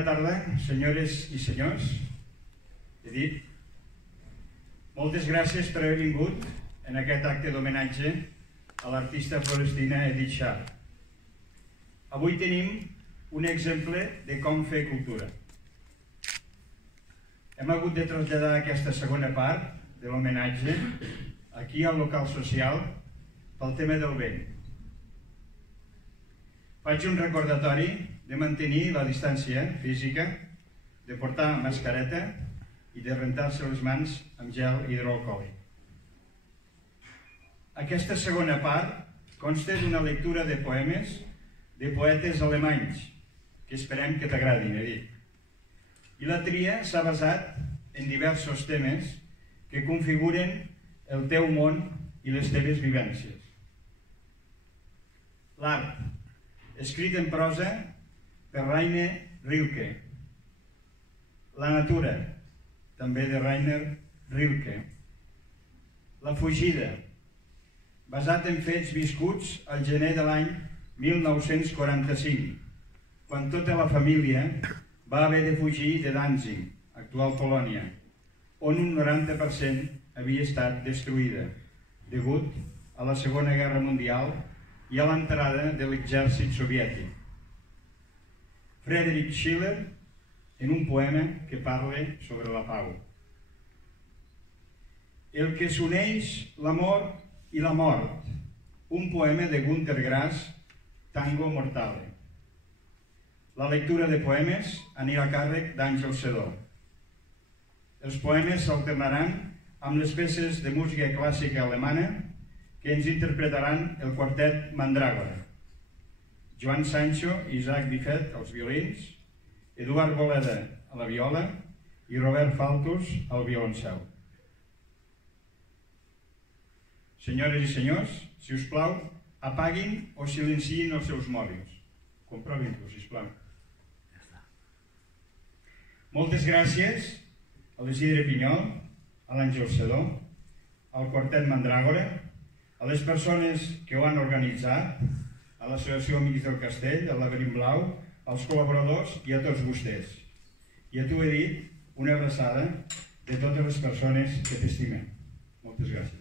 Bona tarda, senyores i senyors. He dit, moltes gràcies per haver vingut en aquest acte d'homenatge a l'artista florestina Edith Sharp. Avui tenim un exemple de com fer cultura. Hem hagut de traslladar aquesta segona part de l'homenatge aquí al local social pel tema del vent. Faig un recordatori de mantenir la distància física, de portar mascareta i de rentar-se les mans amb gel hidroalcohòlic. Aquesta segona part consta d'una lectura de poemes de poetes alemanys, que esperem que t'agradin, Edith. I la tria s'ha basat en diversos temes que configuren el teu món i les teves vivències. L'art, escrit en prosa per Rainer Rilke. La natura, també de Rainer Rilke. La fugida, basat en fets viscuts al gener de l'any 1945, quan tota la família va haver de fugir de Danzig, actual Polònia, on un 90% havia estat destruïda, degut a la Segona Guerra Mundial i a l'entrada de l'exèrcit soviètic. Friedrich Schiller, en un poema que parla sobre la pau. El que s'uneix l'amor i la mort, un poema de Günter Grass, Tango Mortale. La lectura de poemes anirà a càrrec d'Àngel Sedó. Els poemes s'alternaran amb les peces de música clàssica alemana que ens interpretaran el quartet Mandràgora. Joan Sancho i Isaac Bifet als violins, Eduard Boleda a la viola i Robert Faltus al violoncel. Senyores i senyors, si us plau, apaguin o silenciïn els seus mòbils. Comprovin-ho, sisplau. Moltes gràcies a l'Isidre Pinyol, a l'Àngel Sedó, al quartet Mandràgora, a les persones que ho han organitzat, a l'Associació Amics del Castell, al Laberint Blau, als col·laboradors i a tots vostès. I a tu, Edith, una abraçada de totes les persones que t'estimen. Moltes gràcies.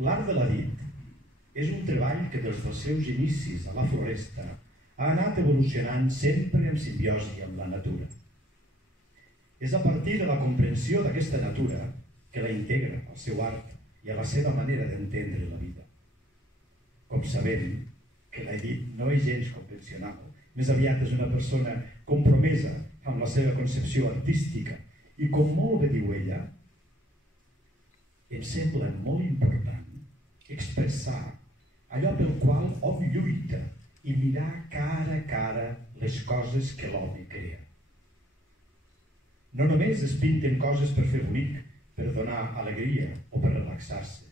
L'art de la dit és un treball que des dels seus inicis a la floresta ha anat evolucionant sempre en simbiosi amb la natura. És a partir de la comprensió d'aquesta natura que la integra al seu art i a la seva manera d'entendre la vida. Com sabem que l'Edith no és gens convencional, més aviat és una persona compromesa amb la seva concepció artística i, com molt bé diu ella, em sembla molt important expressar allò pel qual hom lluita i mirar cara a cara les coses que l'home crea. No només es pinten coses per fer bonic, per donar alegria o per relaxar-se,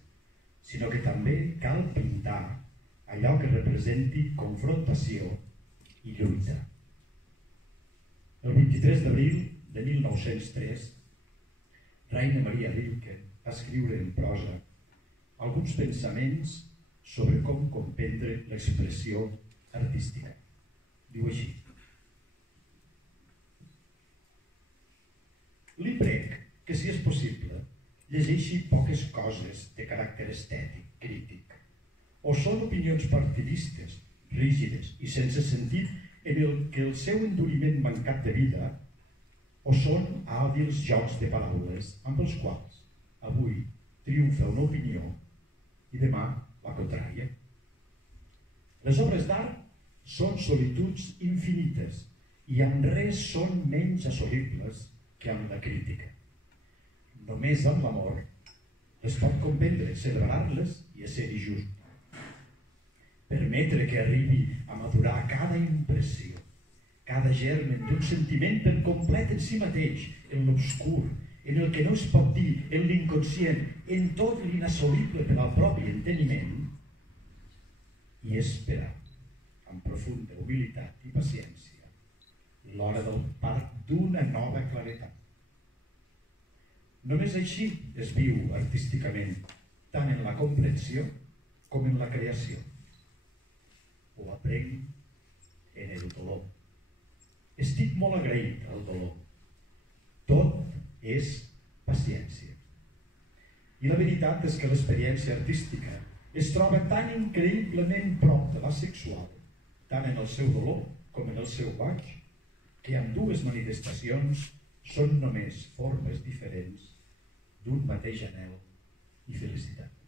sinó que també cal pintar allò que representi confrontació i lluita. El 23 d'abril de 1903, Rainer Maria Rilke va escriure en prosa alguns pensaments sobre com comprendre l'expressió artística. Diu així: li prec que, si és possible, llegeixi poques coses de caràcter estètic, crític, o són opinions partidistes, rígides i sense sentit en el que el seu enduriment mancat de vida, o són hàbils jocs de paraules amb els quals avui triomfa una opinió i demà la contrària. Les obres d'art són solituds infinites i amb res són menys assolibles que amb la crítica. Només amb l'amor les pot comprendre, celebrar-les i ésser-hi just. Permetre que arribi a madurar cada impressió, cada germen d'un sentiment per complet en si mateix, en l'obscur, en el que no es pot dir, en l'inconscient, en tot l'inassolible per al propi enteniment, i esperar, amb profunda humilitat i paciència, l'hora del part d'una nova claretat. Només així es viu artísticament, tant en la comprensió com en la creació. Ho aprenc en el dolor. Estic molt agraït al dolor. Tot és paciència. I la veritat és que l'experiència artística es troba tan increïblement prop de la sexual, tant en el seu dolor com en el seu goig, que ambdues manifestacions són només formes diferents d'un mateix anhel i felicitat.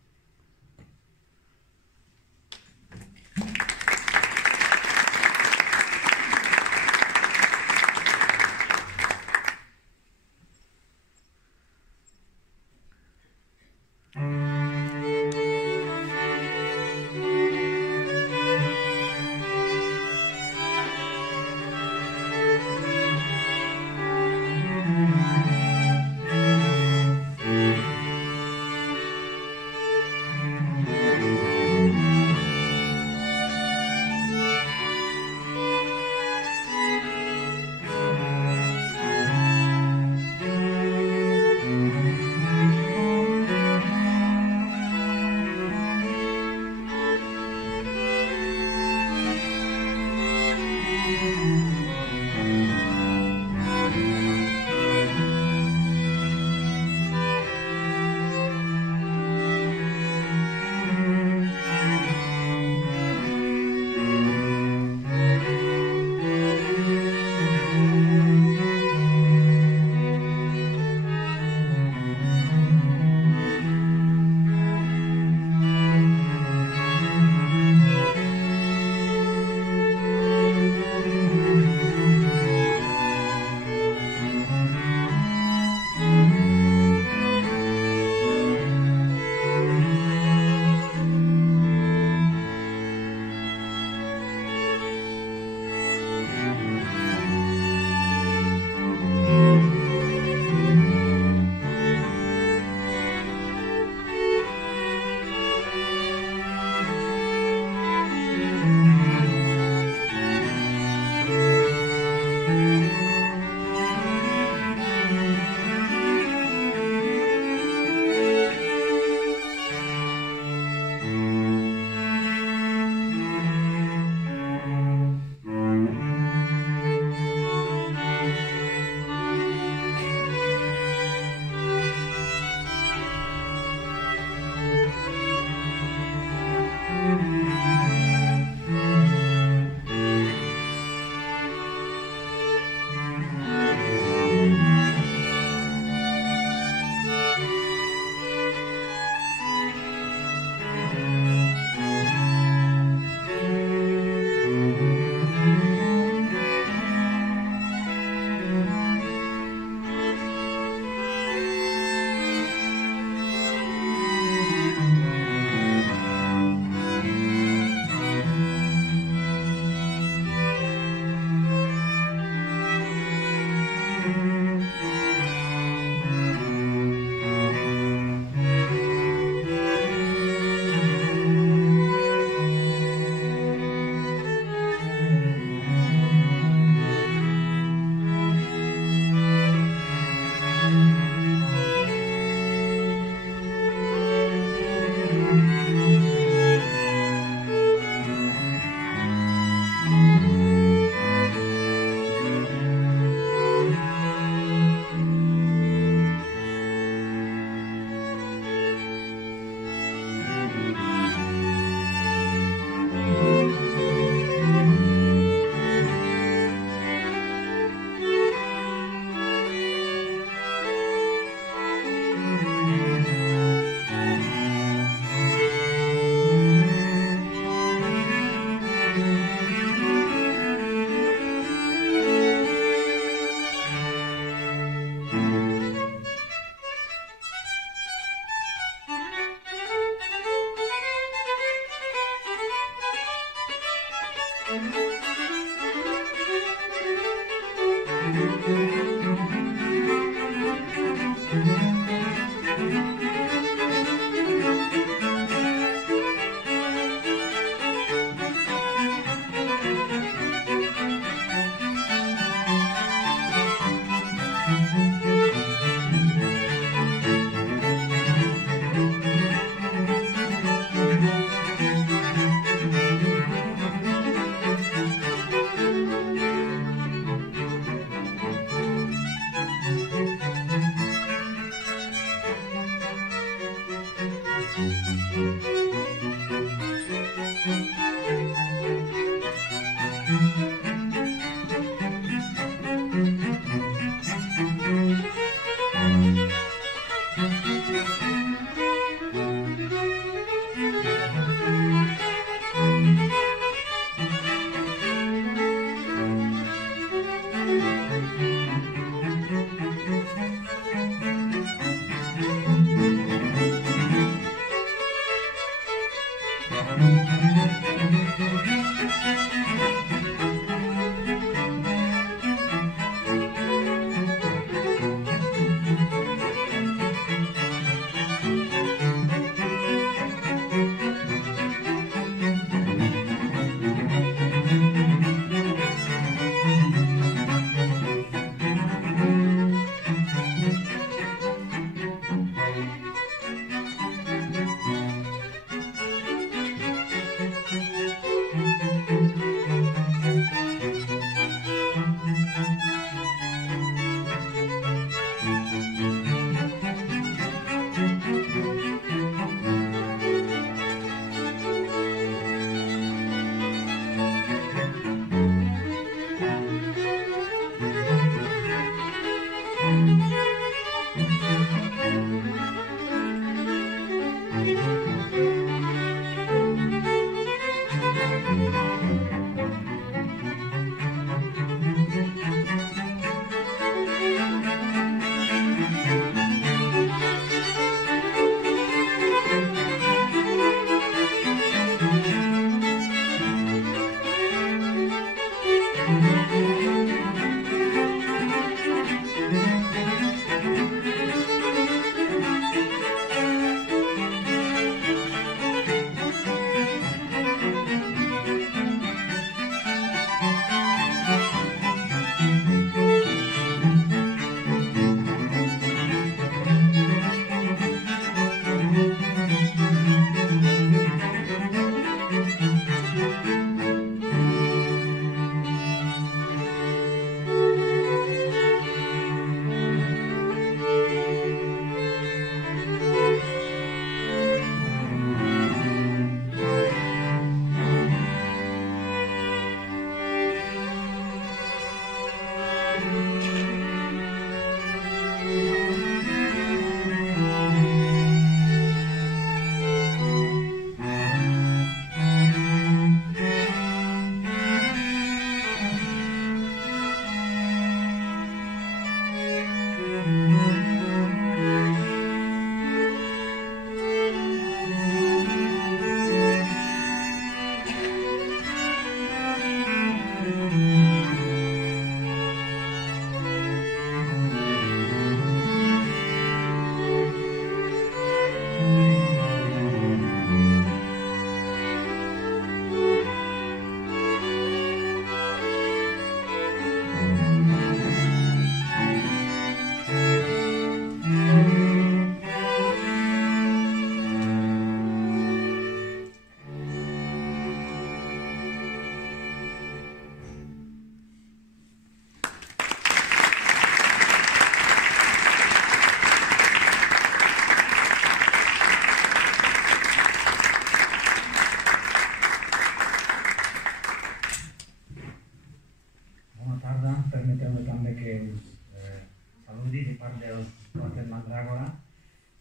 dir de part del Quartet Mandràgora,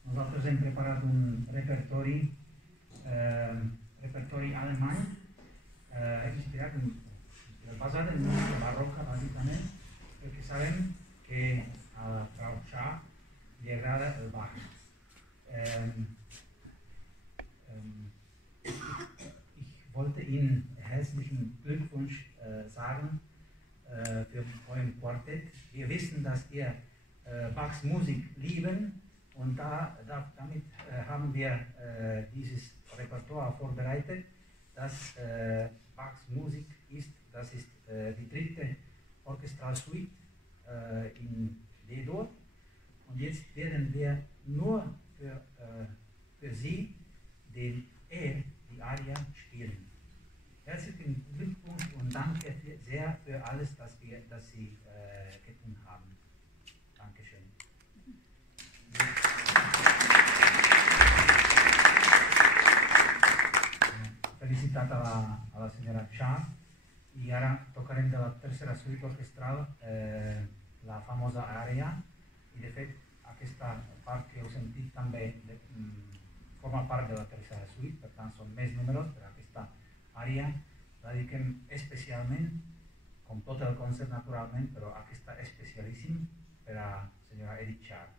nosaltres hem preparat un repertori alemany basat en música barroca, bàsicament, perquè sabem que a la Frau Schaar li agrada el Bach. Ich wollte Ihnen herzlichen Glückwunsch sagen für euer Quartett. Wir wissen, dass ihr Bachs Musik lieben und damit haben wir dieses Repertoire vorbereitet. Das Bachs Musik ist, das ist die dritte Orchestralsuite in D-Dur. Und jetzt werden wir nur für Sie die Aria spielen. Herzlichen Glückwunsch und danke sehr für alles, das Sie getan haben. Dankeschön. Felicitat a la senyora Schaar i ara tocarem de la tercera suite orquestral la famosa àrea i de fet aquesta part que heu sentit també forma part de la tercera suite, per tant són més números, però aquesta àrea la dediquem especialment, com tot el concert naturalment, però aquesta especialíssim per a la senyora Edith Schaar.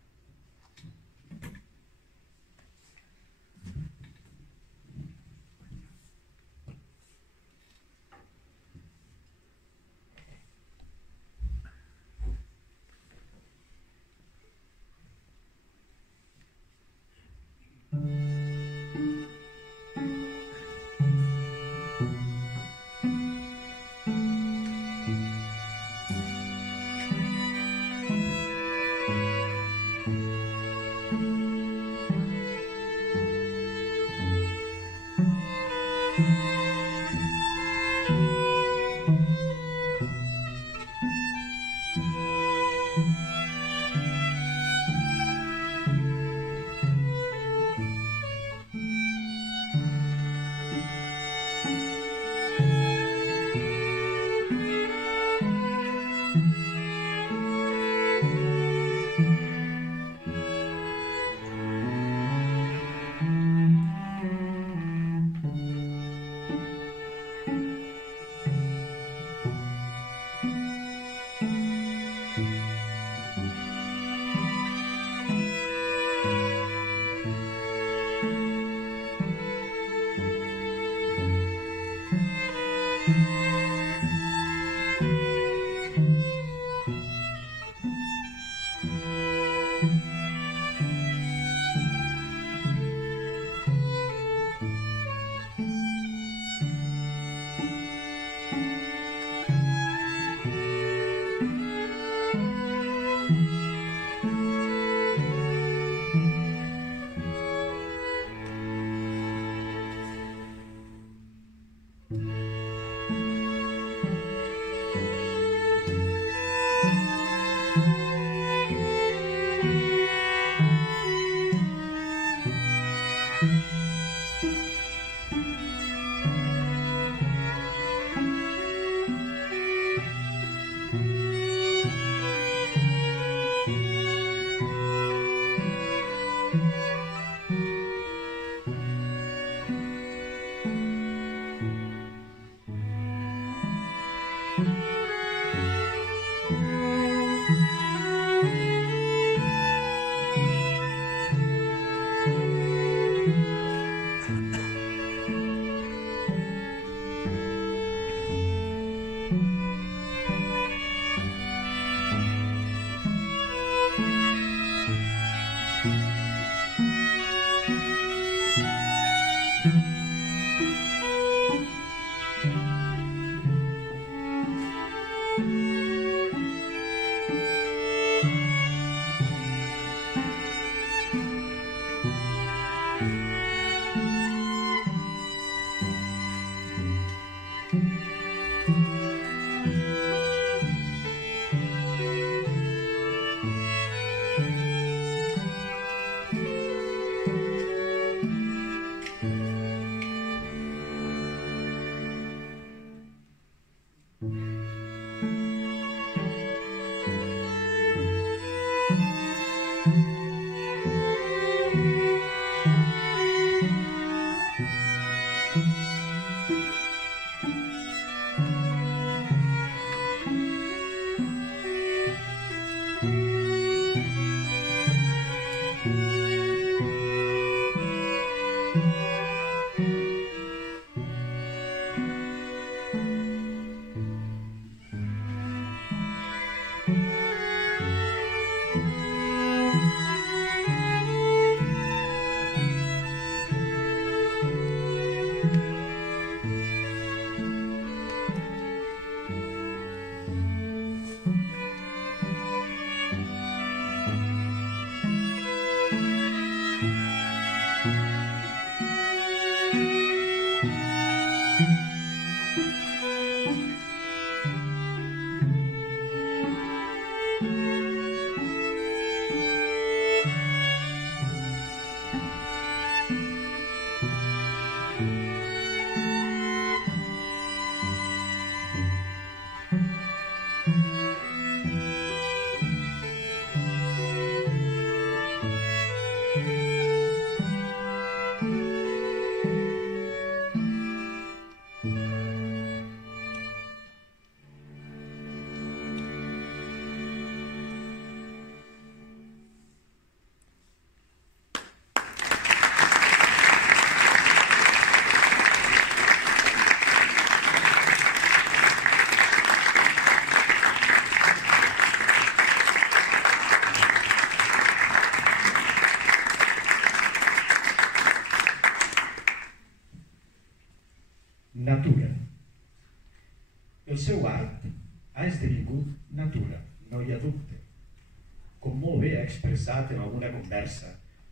expressat en alguna conversa,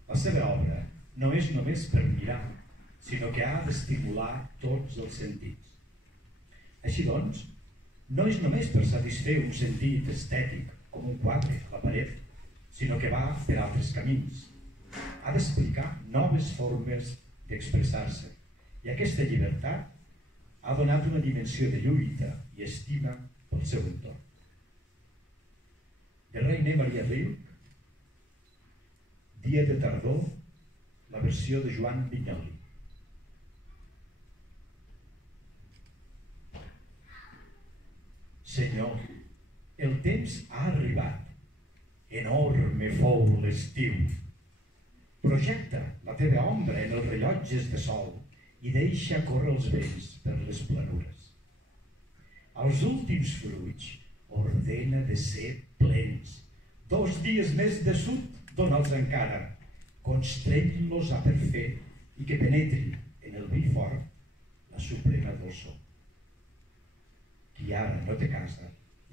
la seva obra no és només per mirar, sinó que ha d'estimular tots els sentits. Així doncs, no és només per satisfer un sentit estètic, com un quadre a la paret, sinó que va per altres camins. Ha d'explicar noves formes d'expressar-se, i aquesta llibertat ha donat una dimensió de lluita i estima pel seu entorn. De Rainer Maria Rilke, Dia de tardor, la versió de Joan Vinyoli. Senyor, el temps ha arribat. Enorme fou l'estiu. Projecta la teva ombra en els rellotges de sol i deixa córrer els vents per les planures. Els últims fruits ordena de ser plens. 2 dies més de sud dona'ls encara. Constreny-los a per fer i que penetri en el vi fort la suprema dolçor. Qui ara no té casa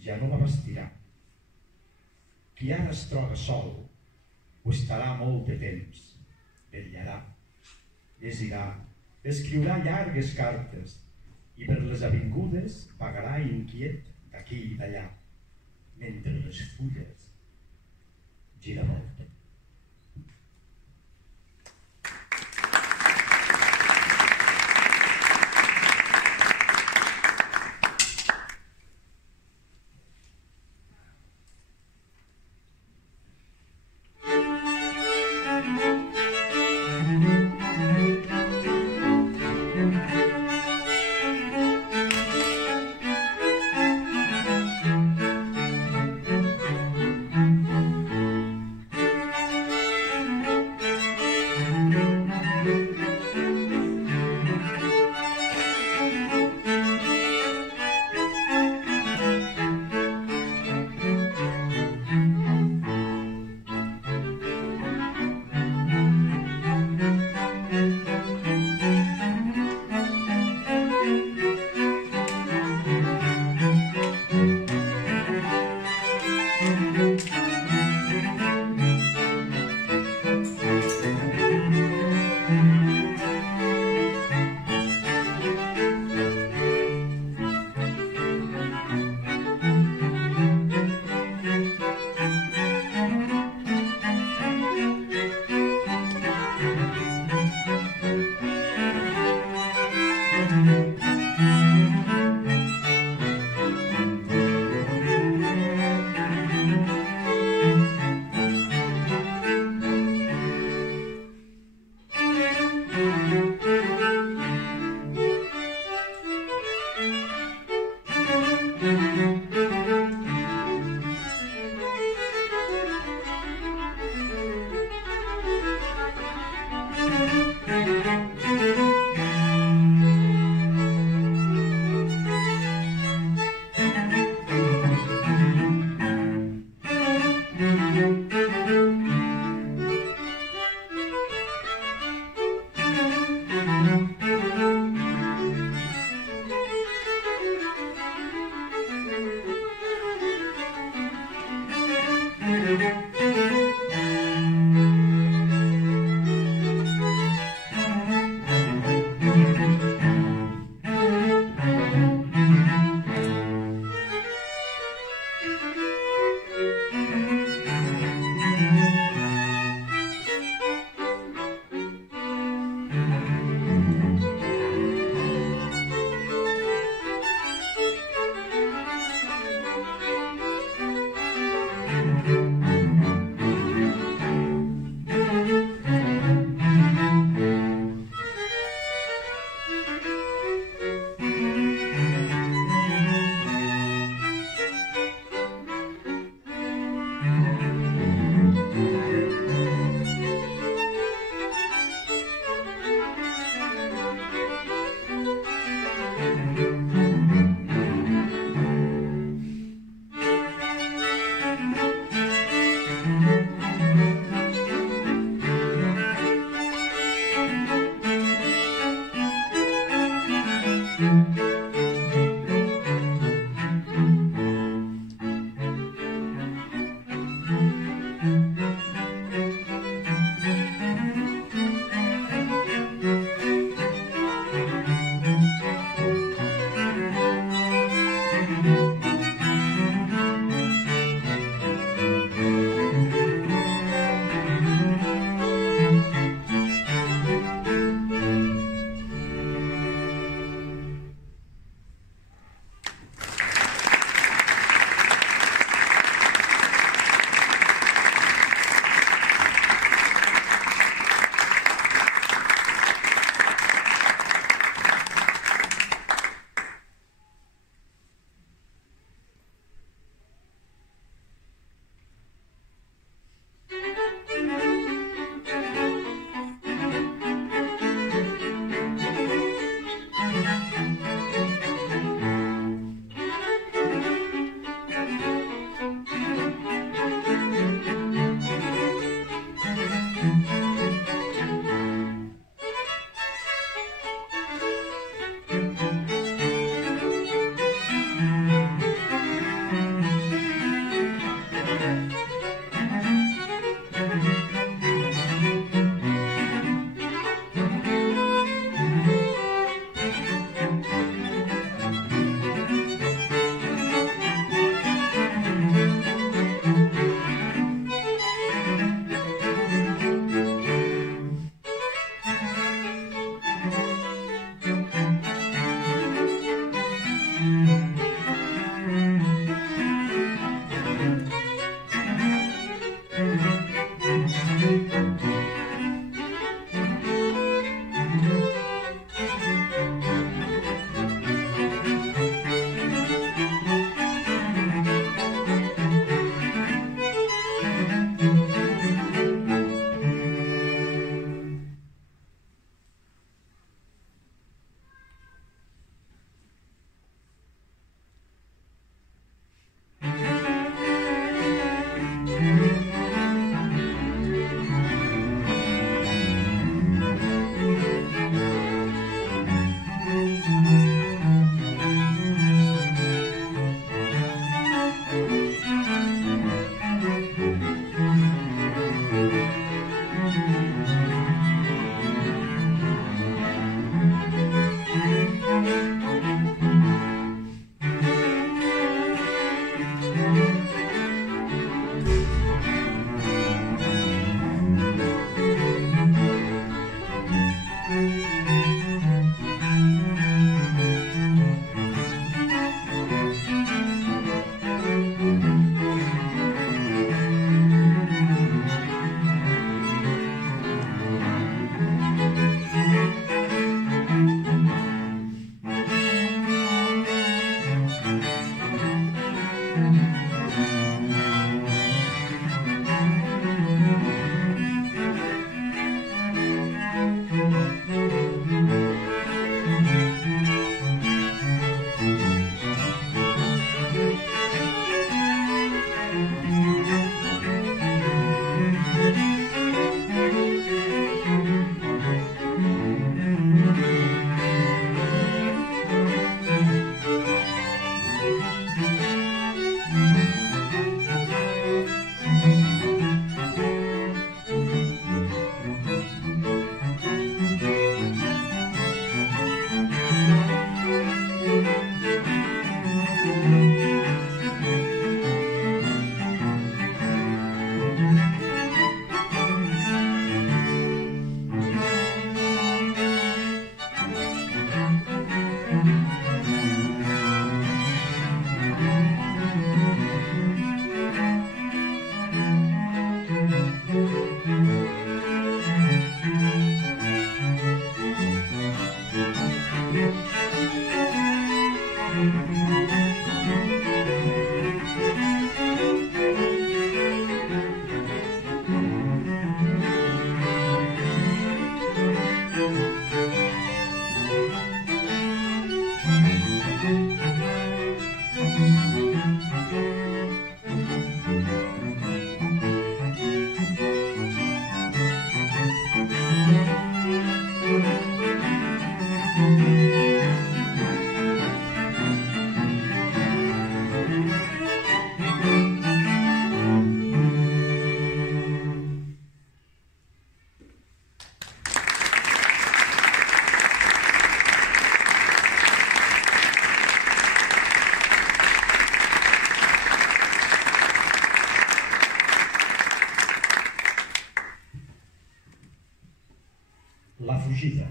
ja no la bastirà. Qui ara es troba sol ho estarà molt de temps. Vetllarà, llegirà, escriurà llargues cartes i per les avingudes vagarà inquiet d'aquí i d'allà, mentre les fulles gira volta. la fugida.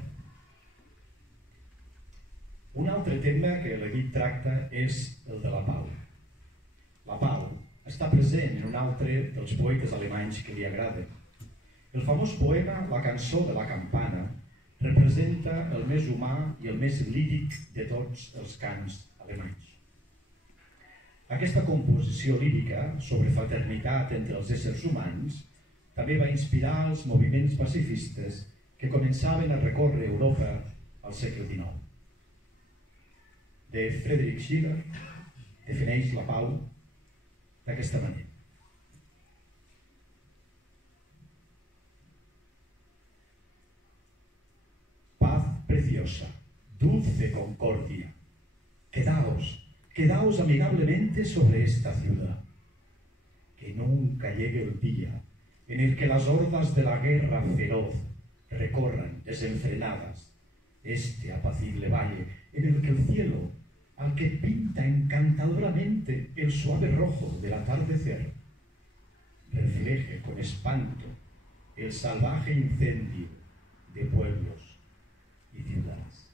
Un altre tema que l'Edit tracta és el de la pau. La pau està present en un altre dels poetes alemanys que li agrada. El famós poema La cançó de la campana representa el més humà i el més líric de tots els cants alemanys. Aquesta composició lírica sobre fraternitat entre els éssers humans també va inspirar els moviments pacifistes que començaven a recórrer Europa al segle XIX. De Friedrich Schiller defineix la pau d'aquesta manera. Paz preciosa, dulce concordia, quedaos amigablemente sobre esta ciudad. Que nunca llegue el día en el que las hordas de la guerra feroz recorran desenfrenadas este apacible valle en el que el cielo, al que pinta encantadoramente el suave rojo del atardecer, refleje con espanto el salvaje incendio de pueblos y ciudades.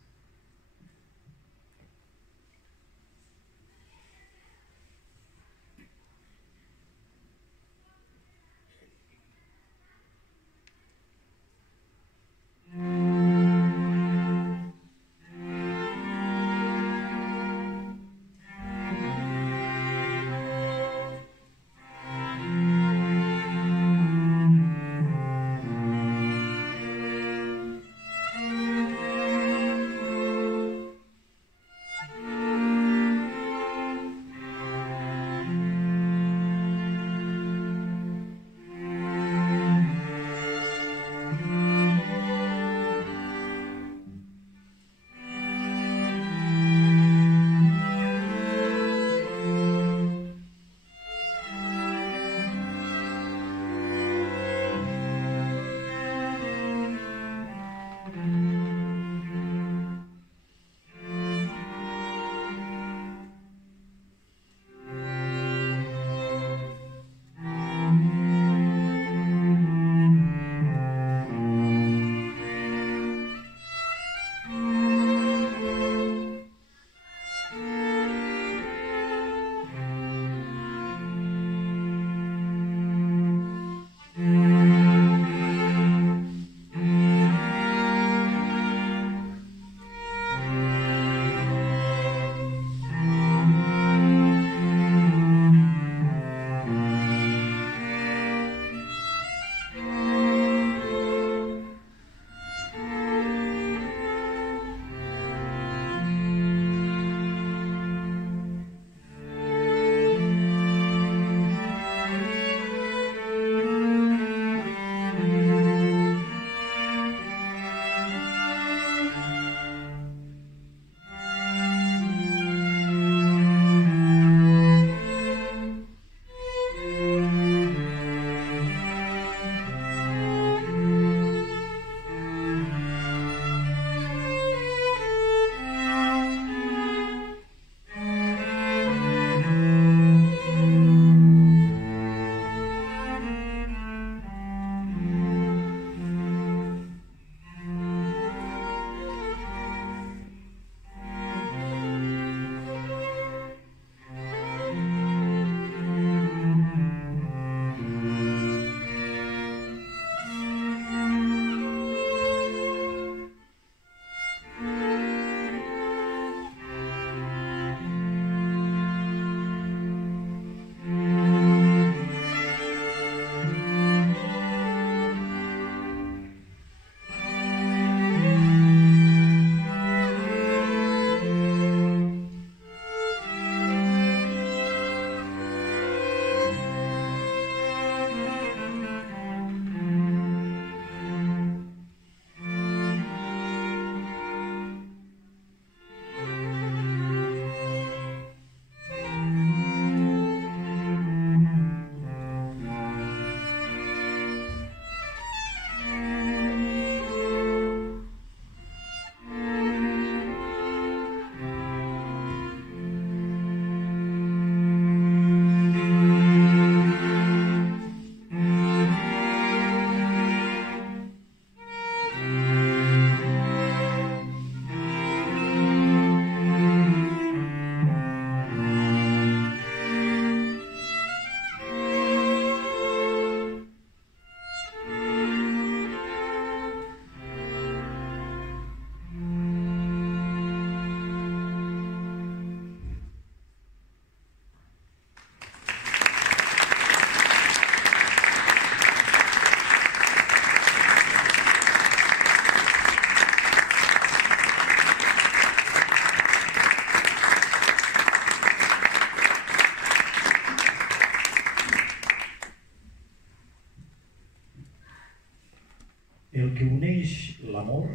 el que uneix l'amor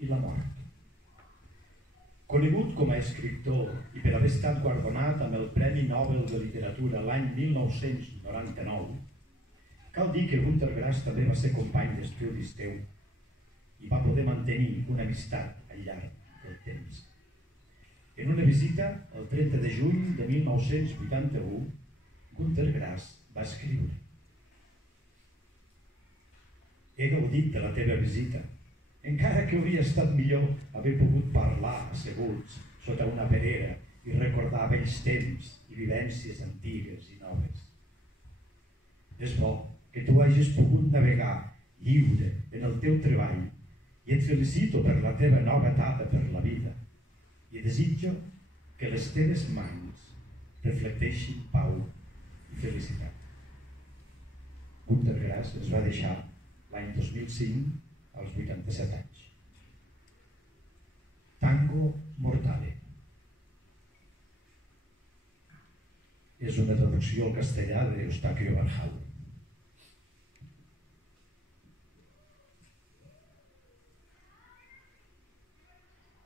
i la mort. Conegut com a escriptor i per haver estat guardonat amb el Premi Nobel de Literatura l'any 1999, cal dir que Günter Grass també va ser company d'estudis teu i va poder mantenir una amistat al llarg del temps. En una visita, el 30 de juny de 1981, Günter Grass va escriure: he gaudit de la teva visita, encara que hauria estat millor haver pogut parlar asseguts sota una perera i recordar vells temps i vivències antigues i noves. És bo que tu hagis pogut navegar lliure en el teu treball i et felicito per la teva nova etapa per la vida i desitjo que les teves mans reflecteixin pau i felicitat. Günter Grass es va deixar l'any 2005 als 87 anys. Tango Mortale. És una traducció al castellà d'Eustaquio Barjau.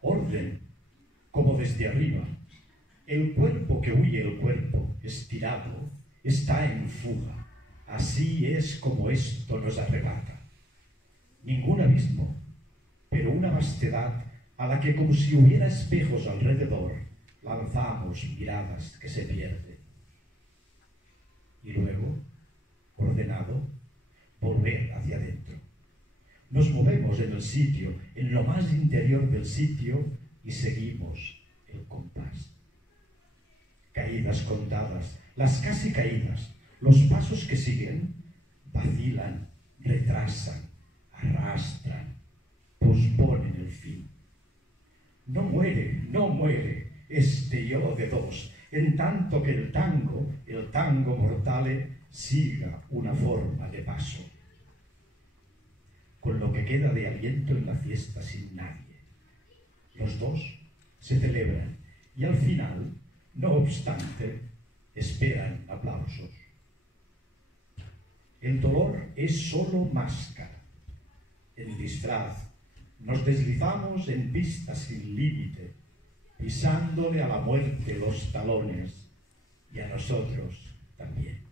Orden, como desde arriba. El cuerpo que huye el cuerpo, estirado, está en fuga. Así es como esto nos arrebata. Ningún abismo, pero una vastedad a la que, como si hubiera espejos alrededor, lanzamos miradas que se pierden. Y luego, ordenado, volver hacia adentro. Nos movemos en el sitio, en lo más interior del sitio, y seguimos el compás. Caídas contadas, las casi caídas, los pasos que siguen, vacilan, retrasan, arrastran, posponen el fin. No muere este yo de dos, en tanto que el tango mortale, siga una forma de paso. Con lo que queda de aliento en la fiesta sin nadie. Los dos se celebran y al final, no obstante, esperan aplausos. El dolor es solo máscara. En disfraz, nos deslizamos en pistas sin límite, pisándole a la muerte los talones y a nosotros también.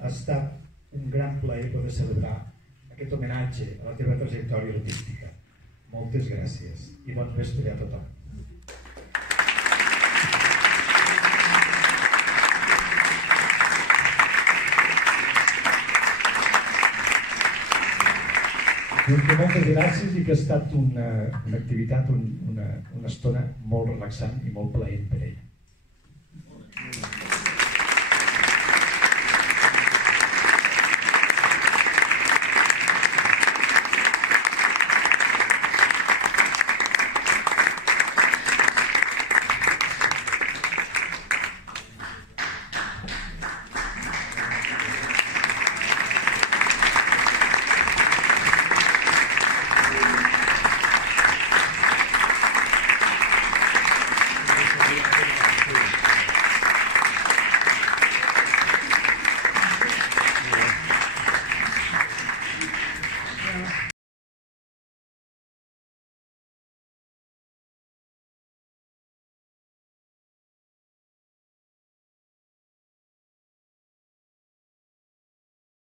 ha estat un gran plaer poder celebrar aquest homenatge a la teva trajectòria artística. Moltes gràcies i bon vespre a tothom. Moltes gràcies i que ha estat una activitat, una estona molt relaxant i molt plaent per ella.